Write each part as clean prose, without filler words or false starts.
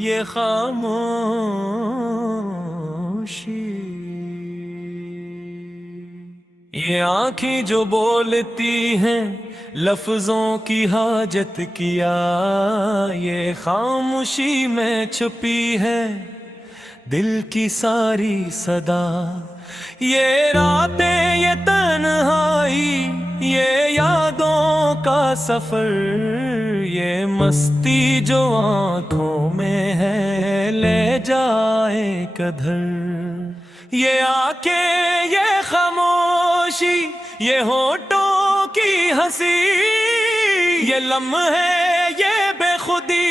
ये खामोशी। ये आँखें जो बोलती हैं लफ्जों की हाजत किया, ये खामोशी में छुपी है दिल की सारी सदा। ये रातें ये तन्हाई ये यादों का सफर, ये मस्ती जो आँखों में है ले जाए कधर। ये आंखें ये खामोशी ये होठों की हंसी, ये लम्हे ये बेखुदी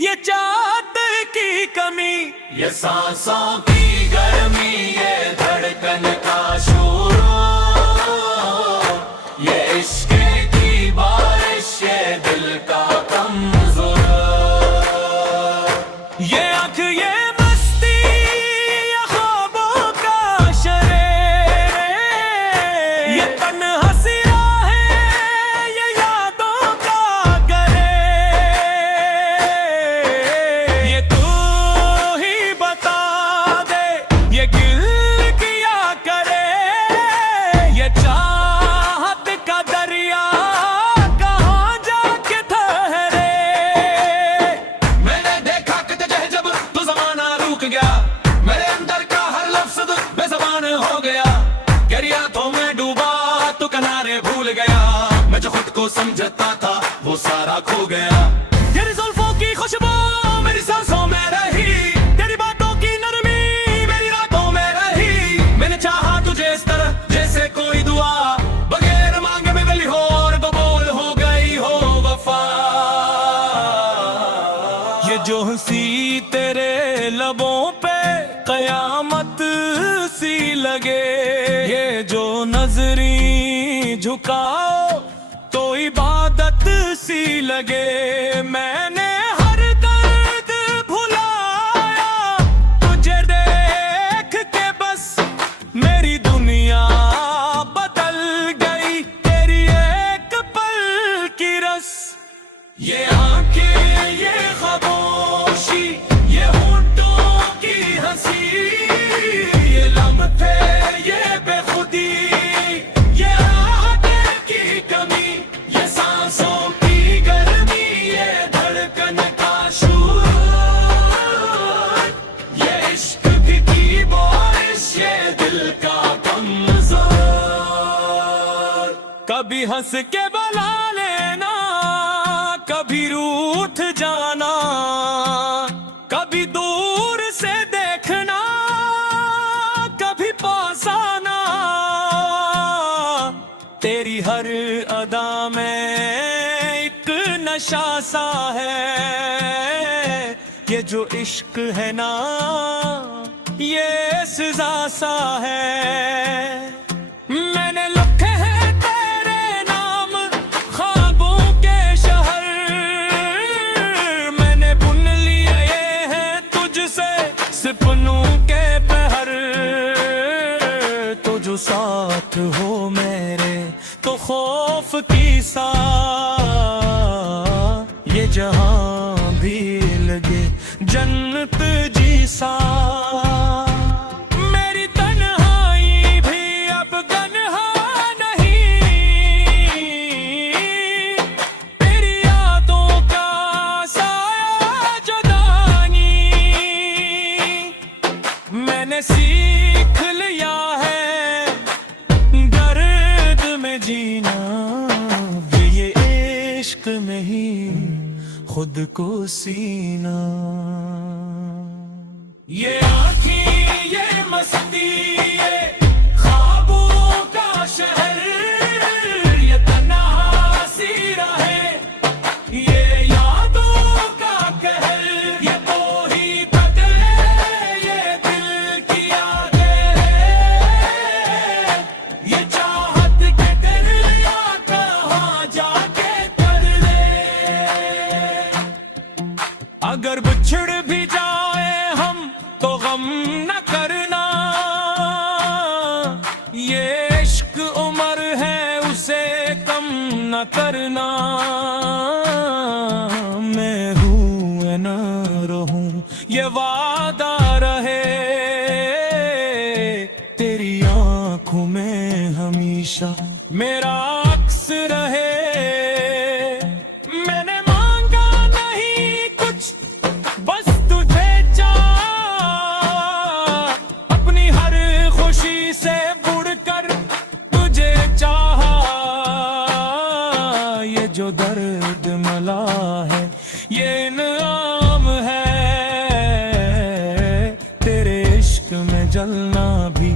ये चाहत की कमी, ये सांसों की गर्मी ये धड़कन का शोर, ये इश्क की बारिश ये दिल का कमजोर। ये आँख ये मस्ती ये ख्वाबों का शरेर, ये तन्हा सी राहें ये यादों का गले। ये तू ही बता दे ये गिल किया करे, ये चाहत का दरिया कहाँ जाके ठहरे। मैंने देखा कि तुझे जब तू जमाना रुक गया, मेरे अंदर का हर लफ्ज बेज़बान हो गया। गहरी तो मैं डूबा तू किनारे भूल गया, मैं जो खुद को समझता था वो सारा खो गया। तेरी जुल्फों की खुशबू मेरी सांसों में रही, तेरी बातों की नरमी मेरी रातों में रही। मैंने चाहा तुझे इस तरह जैसे कोई दुआ, बगैर मांगे में मिली हो और कबूल हो गई हो वफा। ये जो हंसी तेरे लबों पे कयामत सी लगे, ये जो नजरी झुकाओ तो इबादत सी लगे। मैंने हर दर्द भुलाया तुझे देख के, बस मेरी दुनिया बदल गई तेरी एक पल की रस। ये आंखें ये खामोशी ये होठों की हंसी, ये लम्हे ये बेखुदी ये आदत की कमी, ये सांसों की गर्मी ये धड़कन का शोर, ये इश्क की बारिश ये दिल का कमजोर। कभी हंस के बुला लेना कभी रूठ जाना, कभी दूर से देखना कभी पास आना। तेरी हर अदा में एक नशा सा है, ये जो इश्क है ना ये सजा सा है। मैंने लिखे हैं तेरे नाम ख्वाबों के शहर, मैंने बुन लिए ये हैं तुझसे सपनों के पहर। तो जो साथ हो मेरे तो खौफ की सा, ये जहां भी लगे जन्नत जी सा। मेरी तन्हाई भी अब तन्हा नहीं, तेरी यादों का साया जुदाई। मैंने सीख लिया है दर्द में जीना, ये इश्क में ही खुद को सीना। ये आँखें ये मस्ती ये ख्वाबों का शहर, ये तन्हा सी राहें ये यादों का कहर, ये तो ही कदर ये दिल की यादें हैं, ये चाहत के दरिया कहाँ जाके कर ले। अगर बिछड़ भी जाए हम तो गम न करना, ये इश्क उम्र है उसे कम न करना। मैं हूँ न रहूं, ये वादा रहे तेरी आंखों में हमेशा मेरा अक्स रहे। मैंने मांगा नहीं कुछ, बस तुझे चाहा, अपनी हर खुशी से बढ़कर तुझे चाहा। ये जो दर्द मला है ये इनाम है, तेरे इश्क में जलना भी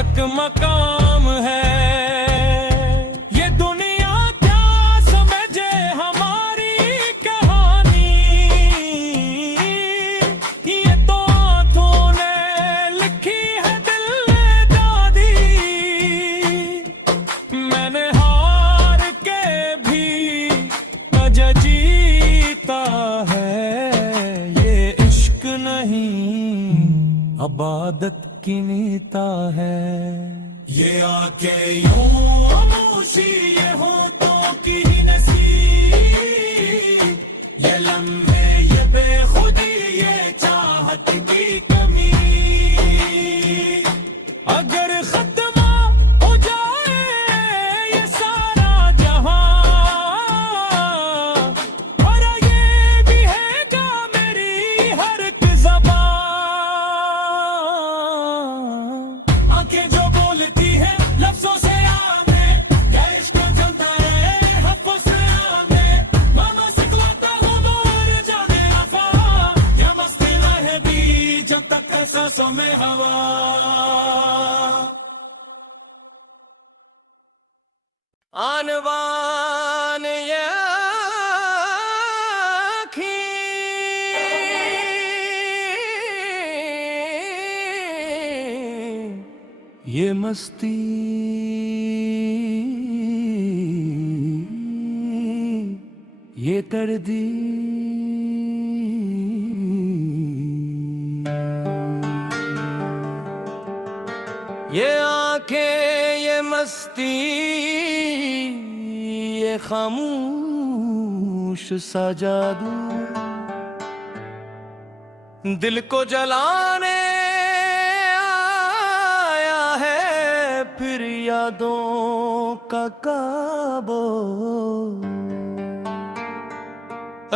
एक मकाम है। ये दुनिया क्या समझे हमारी कहानी, ये तो हाथों ने लिखी है दिल ने दादी। मैंने हार के भी मजा जीता है, ये इश्क नहीं इबादत की नीता है। ये आंखें यूं खामोशी, ये होठों की नसी, ये लम्हे ये बेखुदी, ये चाहत की कमी। अगर खत्म हो जाए ये सारा जहां, और ये भी हैगा मेरी हर एक ज़बां। आंखें जो बोलती है लफ्जों से आगे, क्या इश्क चलता है हफ्तों से आगे। मानो सिखलाता हूँ दूर जाने अफा, क्या मस्ती रहेगी जब तक सांसों में हवा। आनवान ये आँखें, ये मस्ती, ये दर्दी। ये आंखें ये मस्ती, ये खामोश सा जादू, दिल को जलाने आया है फिर यादों का काबू।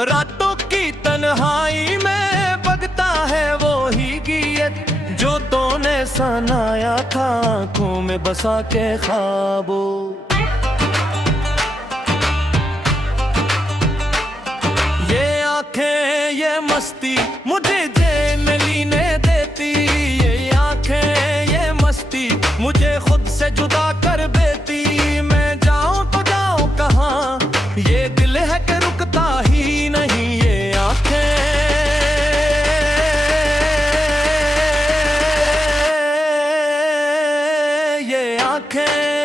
रातों की तन्हाई में बगता है वो ही गीत, जो तूने सनाया था आँखों में बसा के ख्वाबों। ये आंखें ये मस्ती मुझे चैन लीने देती, ये आंखें ये मस्ती मुझे खुद से जुदा कर देती। मैं जाऊं तो जाऊं कहाँ, ये दिल है कि रुकता ही नहीं। ये आंखें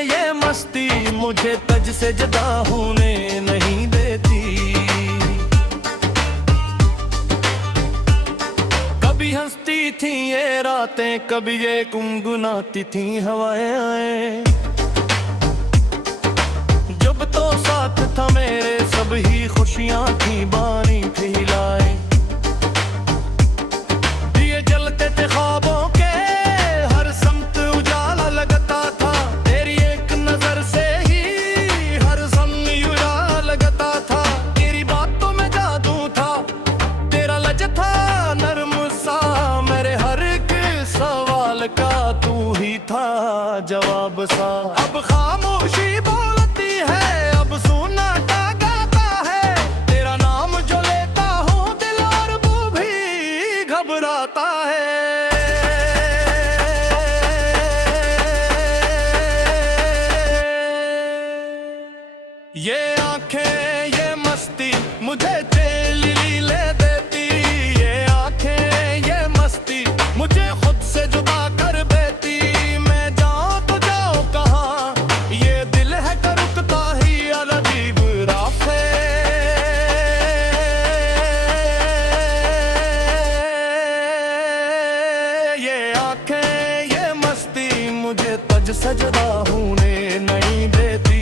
ये मस्ती मुझे तज से जुदा होने नहीं देती। कभी हंसती थी ये रातें, कभी ये गुनगुनाती थी हवाएं। जब तो साथ था मेरे सब ही खुशियां थी बानी फैलाए। दिए जलते थे ख्वाबों के, हर समत उजाला लगता था। तेरी एक नजर से ही हर समय उजाला लगता था। तेरी बातों में जादू था, तेरा लज था नर्म सा। मेरे हर एक सवाल का तू ही था जवाब सा। अब खामोशी बोलती है, अब सुनाटा गाता है। तेरा नाम जो लेता हूँ दिल और वो भी घबराता है। ये आंखें ये मस्ती मुझे चैन ले देती। ये आंखें ये मस्ती मुझे खुद से जुदा कर देती। मैं जाऊं तो जाऊं कहाँ, ये दिल है कि रुकता ही अजीब रास्ते। ये आंखें ये मस्ती मुझे तज से जुदा होने नहीं देती।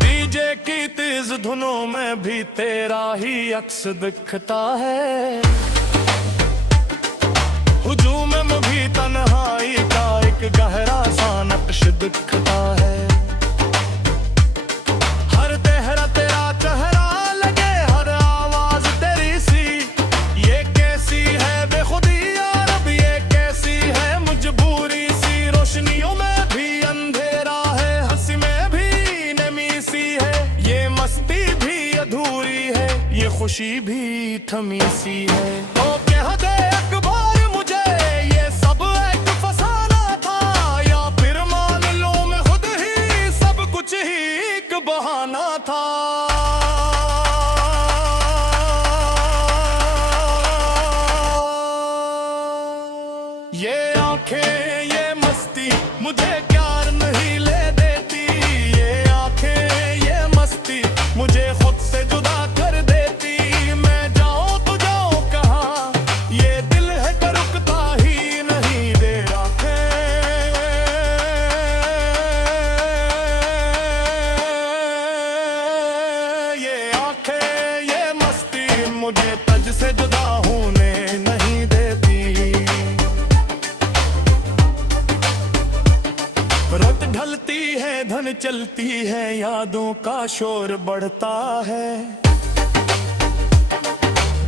डीजे की तेज धुनों में भी तेरा ही अक्स दिखता है। हुजूम में भी तन्हाई का एक गहरा सा नक्श दिखता है। हर तेहरा तेरा चेहरा लगे, हर आवाज तेरी सी। ये कैसी है बेखुदी यार, अब ये कैसी है मजबूरी सी। रोशनियों में भी अंधेरा है, हंसी में भी नमी सी है। ये मस्ती भी अधूरी है, ये खुशी भी थमी सी है। तो कह दे अकबर मुझे ये सब एक फसाना था, या फिर मान लो मैं खुद ही सब कुछ ही एक बहाना था। ये आंखें ये मस्ती मुझे प्यार नहीं ले देती। ये आंखें ये मस्ती मुझे खुद से जुदा कर देती। मैं जाऊं तो जाऊं कहाँ, ये दिल है कि रुकता ही नहीं दे आंखें। ये आंखें ये मस्ती मुझे तज से जुदा होने नहीं देती। रात ढलती है धन चलती है, यादों का शोर बढ़ता है।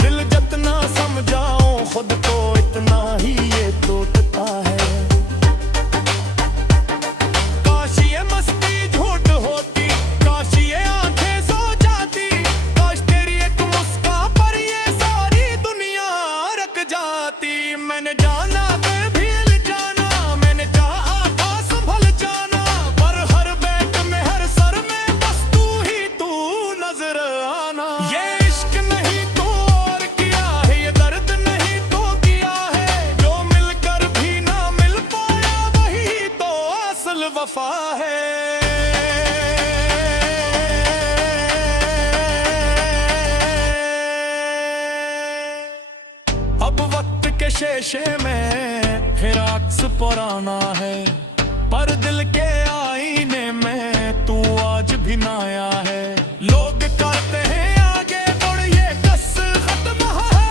दिल जितना समझाओ खुद को इतना ही ये टूटता है। काश ये मस्ती झूठ होती, काश ये आंखें सो जाती। काश तेरी एक मुस्कान पर ये सारी दुनिया रख जाती। मैंने जाना भी जाना, मैंने चाहा था संभल जाना, पर हर बैठ में हर सर में बस तू ही तू नजर आना। ये इश्क नहीं तो और किया है, ये दर्द नहीं तो किया है। जो मिलकर भी ना मिल पाया वही तो असल वफा है। अब वक्त के शीशे में फिर अक्स पुराना है, पर दिल के आईने में तू आज भी नया है। लोग कहते हैं आगे बढ़ ये कस खत्म है।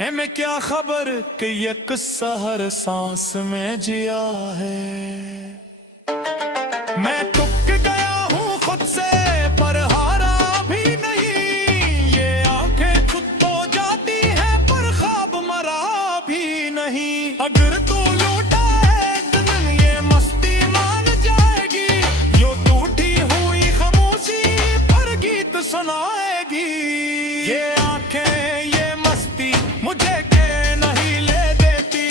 हमें क्या खबर कि ये किस्सा हर सांस में जिया है। मैं तुक गया हूँ खुद से पर हारा भी नहीं। ये आंखें खुद तो जाती है पर ख्वाब मरा भी नहीं। अगर तू लूटा है दिन ये मस्ती मान जाएगी। यो टूटी हुई खामोशी पर गीत सुनाएगी। ये आंखें ये मस्ती मुझे के नहीं ले देती।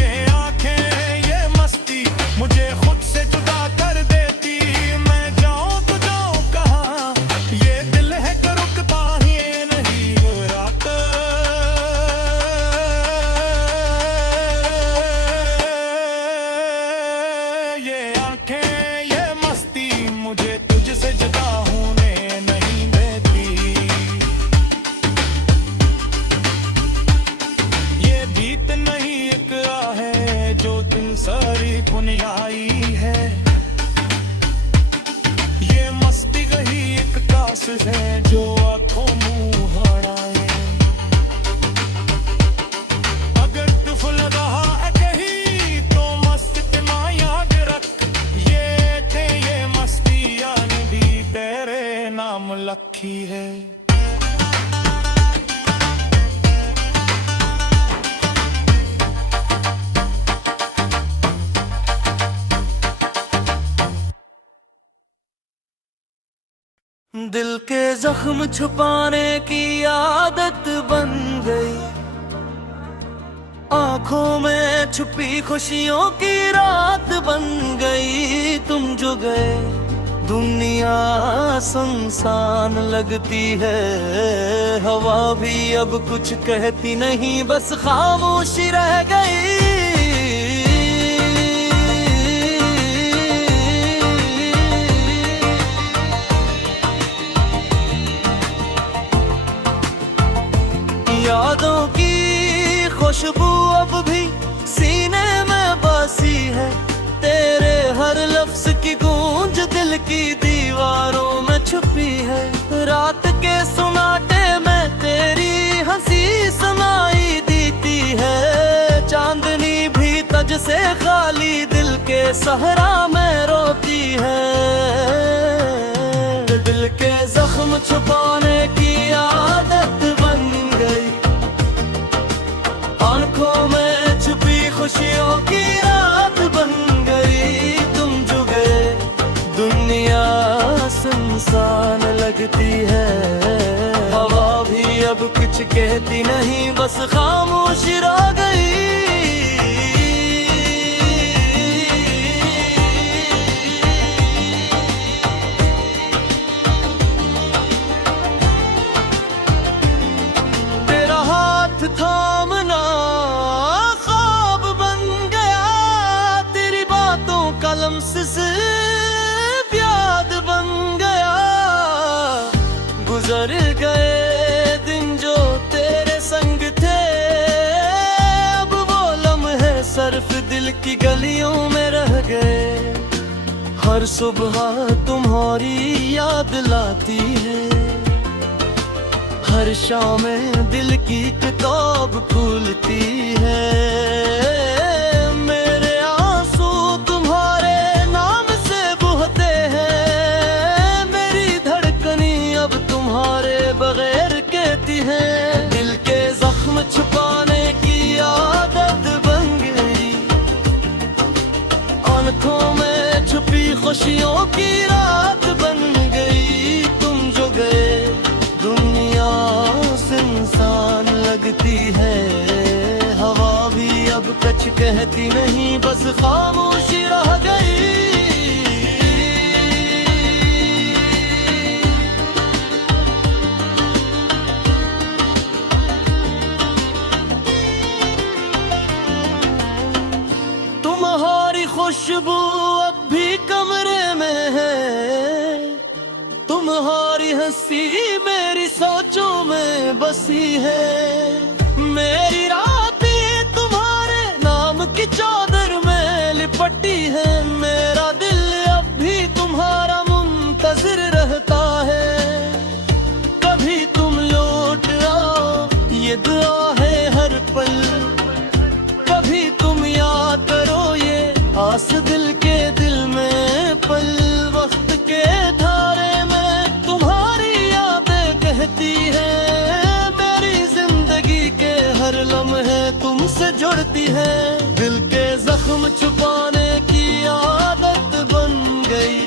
ये आंखें ये मस्ती मुझे खुद से जुदा कर देती। मैं जाऊं तो जाऊं कहाँ, ये दिल है कि रुकता ही नहीं रात। ये आंखें ये मस्ती मुझे तुझसे जुदा होने नहीं देती। ये बीत नहीं एक राह है जो दिल सारी दुनियाई है। ये मस्ती कही एक कास है जो आंखों मुंह हड़ाए। अगर तू फुल रहा है कहीं तो मस्त के माँ याद रख। ये थे ये मस्ती यानी भी तेरे नाम लखी है। दिल के जख्म छुपाने की आदत बन गई। आंखों में छुपी खुशियों की रात बन गई। तुम जो गए दुनिया सुनसान लगती है। हवा भी अब कुछ कहती नहीं, बस खामोशी रह गई। यादों की खुशबू अब भी सीने में बसी है। के सुनाटे में तेरी हंसी सुनाई देती है। चांदनी भी तज से खाली दिल के सहरा में रोती है। दिल के जख्म छुपाने की आदत बन गई, आंखों में छुपी खुशियों की रात बन गई। तुम जो गए दुनिया सुनसान लगती है। हवा भी अब कुछ कहती नहीं, बस खामोश रह गई। थामना ख्वाब बन गया, तेरी बातों का लम्स से याद बन गया। गुजर गए दिन जो तेरे संग थे, अब वो लम्हे सिर्फ दिल की गलियों में रह गए। हर सुबह तुम्हारी याद लाती है, हर शाम में दिल की किताब खुलती है। मेरे आंसू तुम्हारे नाम से बहते हैं, मेरी धड़कनी अब तुम्हारे बगैर कहती है। दिल के जख्म छुपाने की आदत बन गई, आंखों में छुपी खुशियों की रात बन गई। तुम जो गए दुनिया इंसान लगती है। हवा भी अब कुछ कहती नहीं, बस खामोशी रह गई। तुम्हारी खुशबू अब भी कमरे में है, तुम्हारी हंसी मेरी सोचों में बसी है। मेरी रातें तुम्हारे नाम की चादर में लिपटी है। मेरा दिल अब भी तुम्हारा मुंतजिर रहता है। कभी तुम लौट आओ, ये दुआ है हर पल। कभी तुम याद करो, ये आस दिल के दिल में पल। वक्त के धारे में तुम्हारी यादें कहती है, मेरी जिंदगी के हर लम्हे तुमसे जुड़ती है। दिल के जख्म छुपाने की आदत बन गई,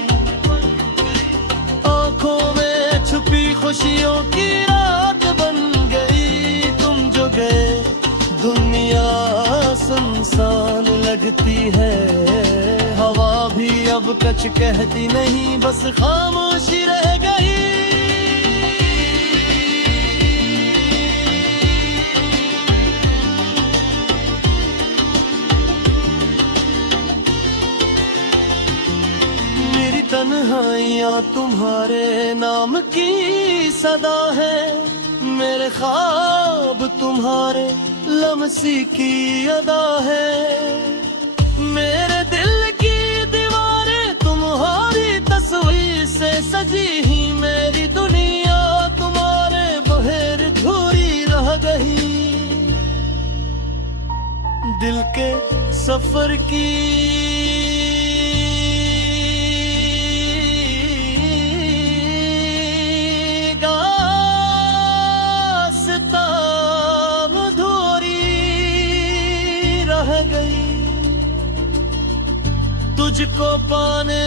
आंखों में छुपी खुशियों की रात बन गई। तुम जो गए दुनिया सुनसान लगती है। हवा भी अब कुछ कहती नहीं, बस खामोशी रह गई। मेरी तन्हाइयाँ तुम्हारे नाम की सदा है, मेरे ख्वाब तुम्हारे लम्सी की अदा है। मेरे दिल की दीवारें तुम्हारी तस्वीर से सजी ही, मेरी दुनिया तुम्हारे बगैर अधूरी रह गई। दिल के सफर की तुझको पाने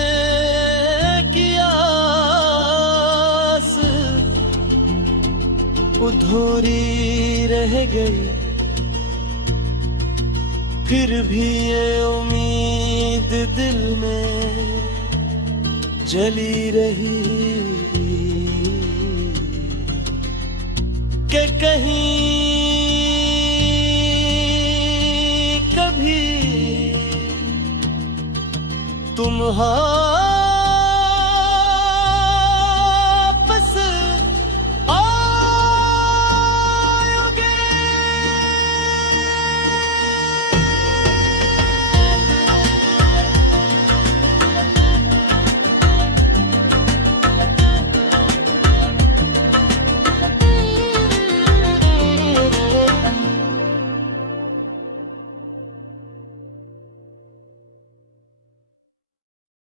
की आस अधूरी रह गई। फिर भी ये उम्मीद दिल में जली रही कि कहीं कभी तुम्हारा